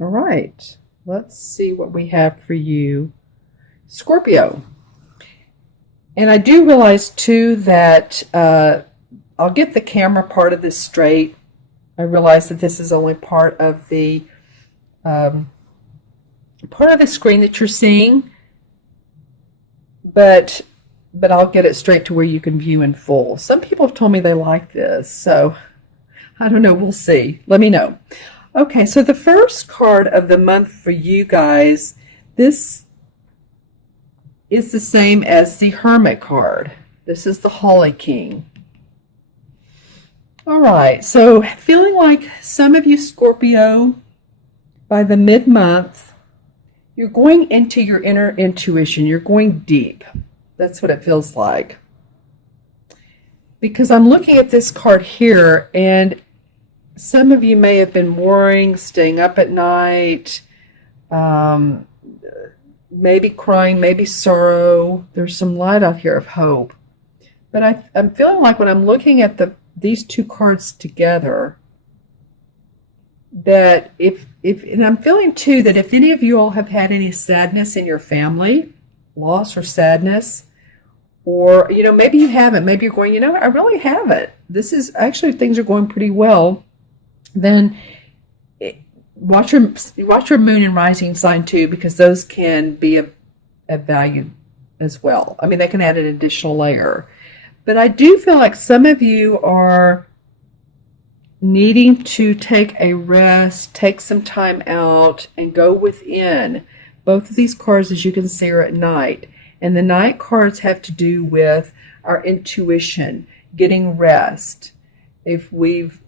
All right, let's see what we have for you, Scorpio. And I do realize too that I'll get the camera part of this straight. I realize that this is only um, part of the screen that you're seeing, but I'll get it straight to where you can view in full. Some people have told me they like this, so I don't know. We'll see. Let me know. Okay, so the first card of the month for you guys, this is the same as the Hermit card. This is the Holly King. All right, so feeling like some of you Scorpio, by the mid-month, you're going into your inner intuition. You're going deep. That's what it feels like. Because I'm looking at this card here, and some of you may have been worrying, staying up at night, maybe crying, maybe sorrow. There's some light out here of hope. But I'm feeling like when I'm looking at these two cards together, that and I'm feeling too that if any of you all have had any sadness in your family, loss or sadness, or, maybe you haven't, maybe you're going, I really haven't. This is actually, things are going pretty well. Then watch your moon and rising sign too, because those can be of value as well. I mean, they can add an additional layer. But I do feel like some of you are needing to take a rest, take some time out, and go within. Both of these cards, as you can see, are at night. And the night cards have to do with our intuition, getting rest. If we've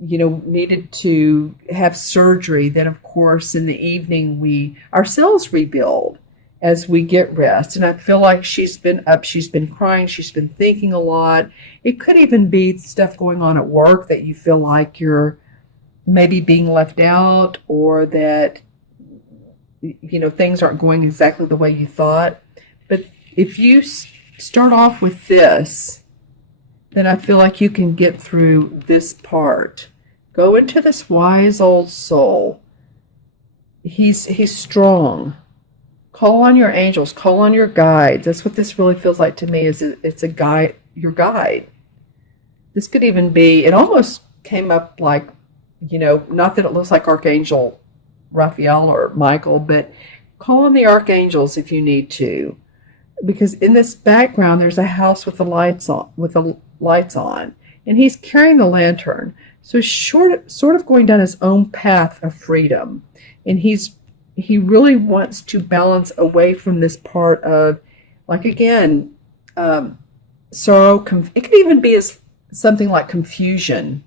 needed to have surgery, then of course in the evening our cells rebuild as we get rest. And I feel like she's been up, she's been crying, she's been thinking a lot. It could even be stuff going on at work that you feel like you're maybe being left out, or that things aren't going exactly the way you thought. But if you start off with this, then I feel like you can get through this part. Go into this wise old soul. He's strong. Call on your angels. Call on your guides. That's what this really feels like to me. It's a guide, your guide. This could even be. It almost came up like, not that it looks like Archangel Raphael or Michael, but call on the archangels if you need to, because in this background there's a house with the lights on, and he's carrying the lantern. So sort of going down his own path of freedom. And he really wants to balance away from this part of, like, again, sorrow. It could even be as something like confusion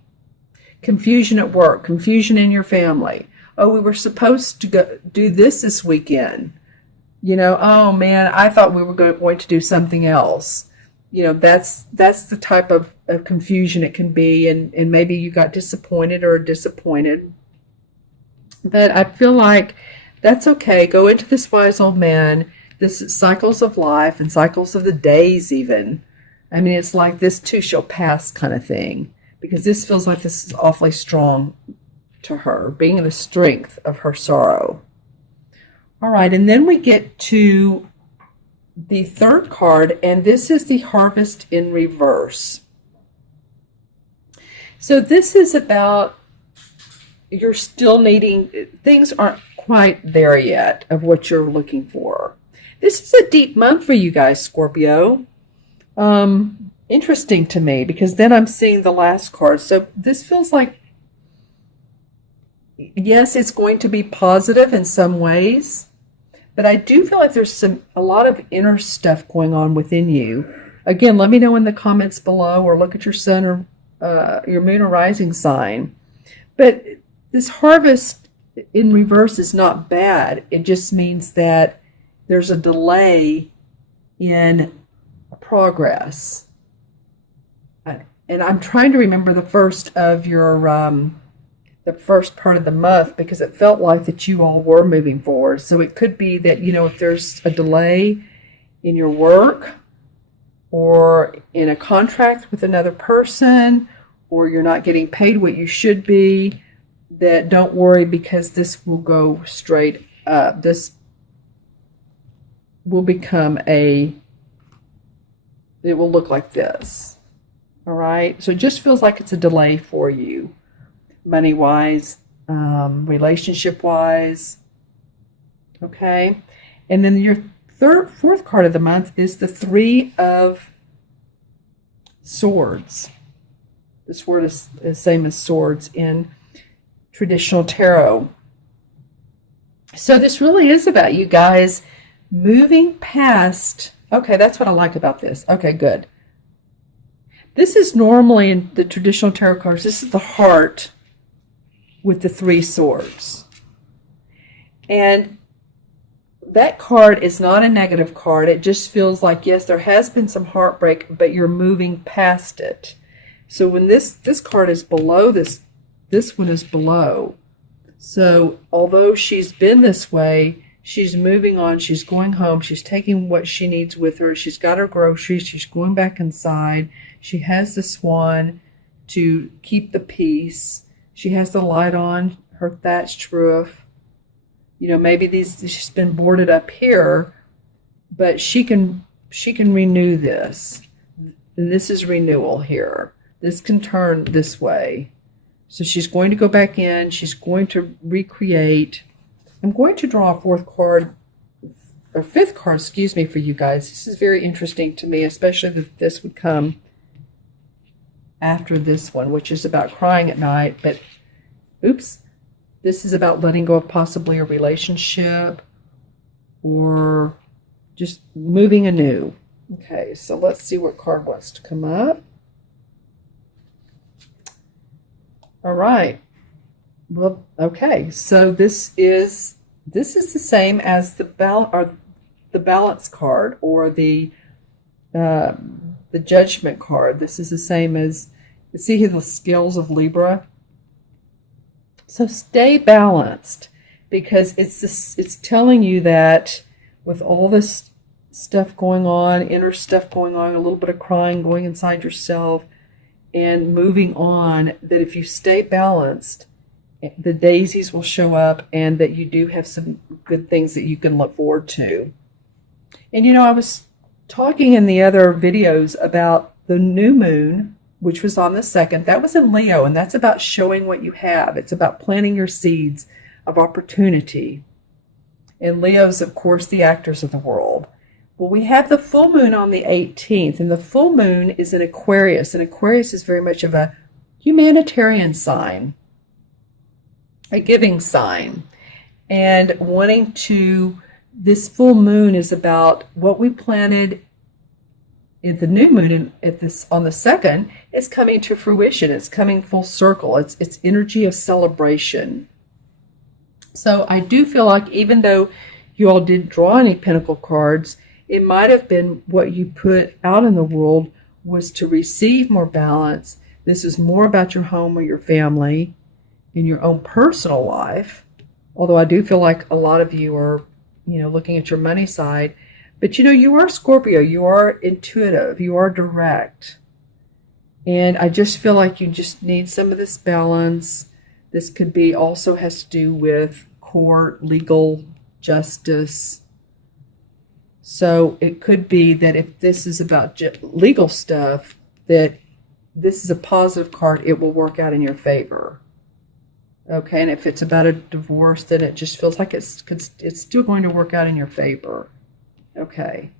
at work, confusion in your family. Oh, we were supposed to go do this weekend. Oh man, I thought we were going to do something else. That's the type of confusion it can be, and maybe you got disappointed. But I feel like that's okay. Go into this wise old man. This is cycles of life and cycles of the days even. I mean, it's like this too shall pass kind of thing, because this feels like this is awfully strong to her, being the strength of her sorrow. All right, and then we get to the third card, and this is the Harvest in reverse. So this is about you're still needing, things aren't quite there yet of what you're looking for. This is a deep month for you guys, Scorpio. Interesting to me, because then I'm seeing the last card. So this feels like, yes, it's going to be positive in some ways, but I do feel like there's a lot of inner stuff going on within you. Again, let me know in the comments below, or look at your sun or your moon or rising sign. But this harvest in reverse is not bad. It just means that there's a delay in progress. And I'm trying to remember the first of your the first part of the month, because it felt like that you all were moving forward. So it could be that, if there's a delay in your work, or in a contract with another person, or you're not getting paid what you should be, that don't worry, because this will go straight up. This will become it will look like this. All right. So it just feels like it's a delay for you, money-wise, relationship-wise. Okay. And then your fourth card of the month is the Three of Swords. This word is the same as swords in traditional tarot. So this really is about you guys moving past. Okay, that's what I like about this. Okay, good. This is normally in the traditional tarot cards, this is the heart with the Three Swords. And that card is not a negative card. It just feels like, yes, there has been some heartbreak, but you're moving past it. So when this card is below this one is below. So although she's been this way, she's moving on. She's going home. She's taking what she needs with her. She's got her groceries. She's going back inside. She has the swan to keep the peace. She has the light on her thatched roof. You know, maybe she's been boarded up here, but she can renew this. And this is renewal here. This can turn this way. So she's going to go back in. She's going to recreate. I'm going to draw a fifth card, excuse me, for you guys. This is very interesting to me, especially that this would come after this one, which is about crying at night. But, oops, this is about letting go of possibly a relationship or just moving anew. Okay, so let's see what card wants to come up. All right. Well, okay. So this is the same as the balance card or the judgment card. This is the same as, see here, the scales of Libra. So stay balanced, because it's telling you that with all this stuff going on, inner stuff going on, a little bit of crying going inside yourself, and moving on, that if you stay balanced, the daisies will show up, and that you do have some good things that you can look forward to. And you know, I was talking in the other videos about the new moon, which was on the 2nd. That was in Leo, and that's about showing what you have. It's about planting your seeds of opportunity. And Leo's, of course, the actors of the world. Well, we have the full moon on the 18th, and the full moon is in Aquarius, and Aquarius is very much of a humanitarian sign, a giving sign, and this full moon is about what we planted in the new moon on the 2nd is coming to fruition. It's coming full circle. It's energy of celebration. So I do feel like, even though you all didn't draw any Pentacle cards, it might have been what you put out in the world was to receive more balance. This is more about your home or your family in your own personal life. Although I do feel like a lot of you are, looking at your money side. But, you are Scorpio. You are intuitive. You are direct. And I just feel like you just need some of this balance. This could be also has to do with court, legal, justice. So it could be that if this is about legal stuff, that this is a positive card. It will work out in your favor. Okay, and if it's about a divorce, then it just feels like it's still going to work out in your favor. Okay.